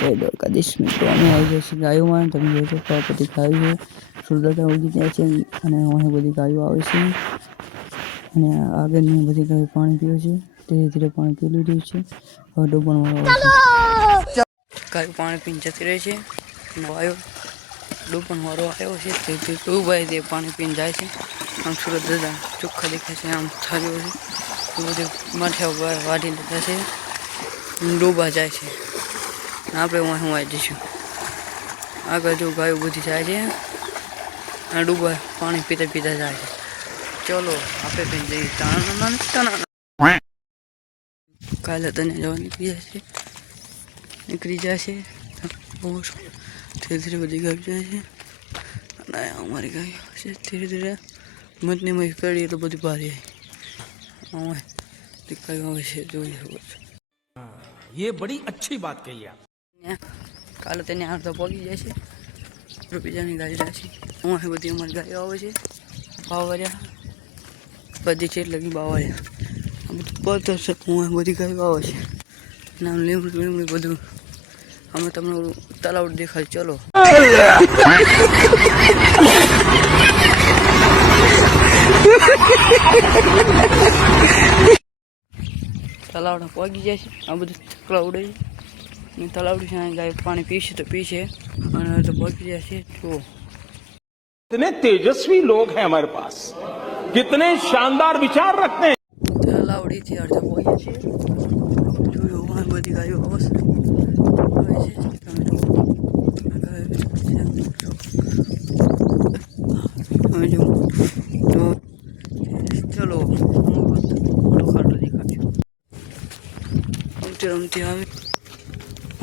જય દ્વારકાધીશ મિત્રો, અમે આવી ગયા છીએ ગાયોમાં. તમે જોઈ શકો આ બધી ગાયો છે, સુરદાતા ઉગી જાય છે અને અહીં બધી ગાયો આવે છે અને આગળની બધી ગાયો પાણી પીવે છે. ધીરે ધીરે પાણી પી રહ્યું છે. હવે ડૂબણ વાળો ગાયો પાણી પીને જતી રહે છે. ગાયો ડૂબણ વાળો આવ્યો છે, તે ડૂબાય તે પાણી પીને જાય છે. આમ સુરત દાદા ચોખ્ખા દેખાય છે, આમ થાર્યો છે, બધું માથા વાઢી લીધા છે, ડૂબા જાય છે. આપણે હું આવી જઈશું આગળ. જો ગાયો બધી જાય છે અને ડૂબા પાણી પીતા પીતા જાય છે. ચલો આપણે પણ જઈએ. કાલે તને જવા નીકળી જાય છે. ધીરે ધીરે બધી ગાયો જાય છે અને અમારી ગાયો છે ધીરે ધીરે મતની કરીએ તો બધી ભારી આવે છે. જોઈ શકો છો. ये बड़ी अच्छी बात कही आप. કાલે તેને આડતો પગી જાય છે. બીજાની ગાડી જાય છે. અહીં બધી અમારી ગાયો આવે છે. બાવરિયા બધી છે લગી બાવરિયા બધું પતર છે. હું બધી ગાયો આવે છે. નામ લીમડી લીમડી બધું અમે તમને તલાવ દેખાય. ચલો તલાવડા પગી જાય છે. આ બધું ચકલા ઉડે છે. તલાવડી છે ગાય પાણી પીશે તો પીશે અને તો પગી જાય છે. જો कितने तेजस्वी लोग हैं हमारे पास, कितने शानदार विचार रखते हैं. તલાવડીથી અડધા પગ્યા છે. જોયું બધી ગાયો આવે છે. ચલો ખાટો દેખાડજો. રમતી રમતી આવે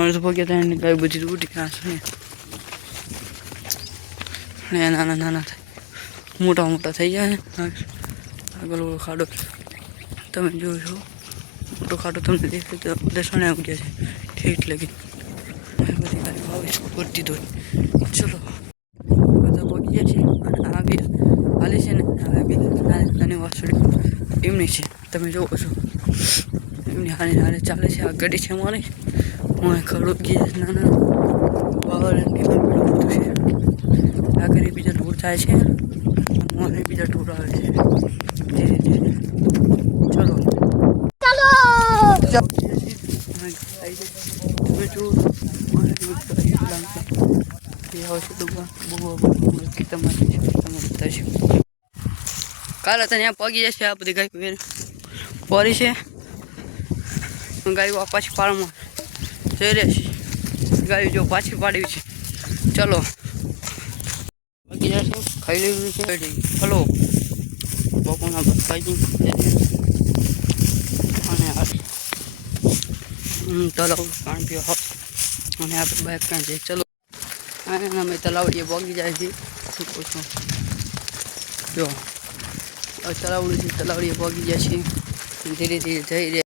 અડધો પગ્યા ત્યાં ગાય બધી ઉઠી નાશે ને નાના નાના થાય મોટા મોટા થઈ જાય. આગળ ખાડો તમે જોશો, મોટો ખાડો તમને દેખાય તો દસણે આવી ગયા છે ઠેઠ લગી. બધી ગાયો આવે છે ભરતી દોરી. ચલો બધા પગી જાય છે અને આ બી હાલે છે ને. આ બી નાની વાસળી એમની છે, તમે જોવો છો. એમની હારે હારે ચાલે છે. આ ગાડી છે અમારી. હું ખડો ગઈ નાના બાવર બધું છે. આગળ બીજા ઢોર થાય છે, મને બીજા ઢોર આવે છે ધીરે ધીરે. ચલો તમે જો કાલે તને પગી જશે. આ બધી ગાય પરી છે. ગાયો પાછી પાડમાં જઈ રહે છે. ગાયો જો પાછી પાડવી છે. ચલો પગી જશે. ખાઈ લીધું છે. હલો બપોરના ખાઈ અને તલાવ પાણી પીવા અને આપણે બાઇક ક્યાં જઈએ. ચલો અમે તલાવડીએ પગી જાય છે. શું કહું છું, જો તલાવડી છે. તલાવડીએ પગી જાય છે. ધીરે ધીરે જઈ રહે